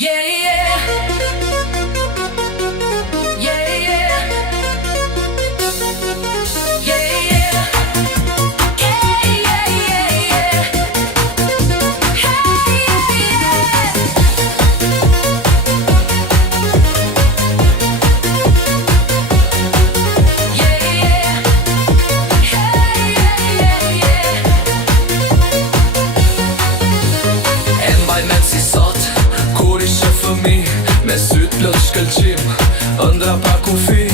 Yeah, yeah. Yeah, yeah. Yeah, yeah. Yeah, yeah, yeah, yeah. Hey, yeah, yeah. Yeah, yeah. Hey, yeah, yeah, yeah. E mbaj me si sot, kur ishe fëmi, me syt plot shkëlqim, ëndra pa kufi.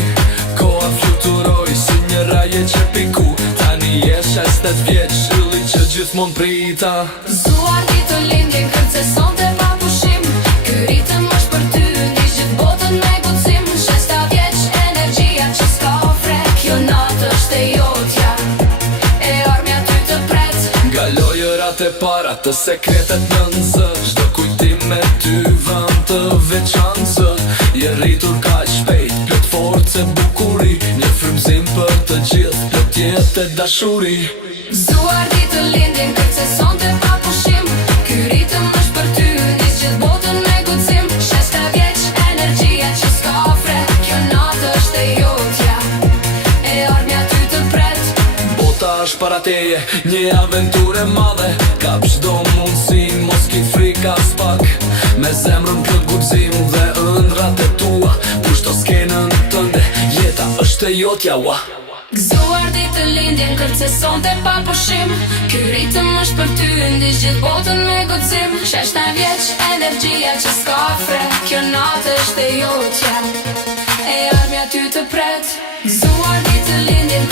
Koha fluturoj si një raje që piku, tani jesh 27 vjeç, ylli që gjithmon prita. Zuar ditë lindjen kërce sonte pa pushim. Ky ritëm është për ty, ndiq gjithë botën me guxim. 6 vjeç energjia që s'ka ofre, kjo natë është e jotja, e armja ty të pret. Nga lojërat e para të sekretet në nëzë, çdo kujtim me ty vën të veçancë. Je rritur ka shpejt, plot forcë e bukuri, një frymëzim për të gjithë, plot jetë e dashuri. Zuar ditë lindjen kërce sonte pa pushim. Ky ritëm është për ty, ndiq gjithë botën me guxim. 6 vjeç energjia që s'ka ofre, kjo natë është e jotja, e armja ty të pret. Bota është para teje, një aventurë e madhe, kap çdo mundësi, mos ki frika s'pak. Me zemrën plot guxim dhe ëndrat e tua, pushto skenën tënde, jeta është e jotja, ua. Gëzuar ditë lindjen kërce sonte pa pushim. Ky ritëm është për ty, ndiq gjithë botën me guxim. 6 vjeç energjia që s'ka ofre, kjo natë është e jotja, e armja ty të pret. Gëzuar ditë lindjen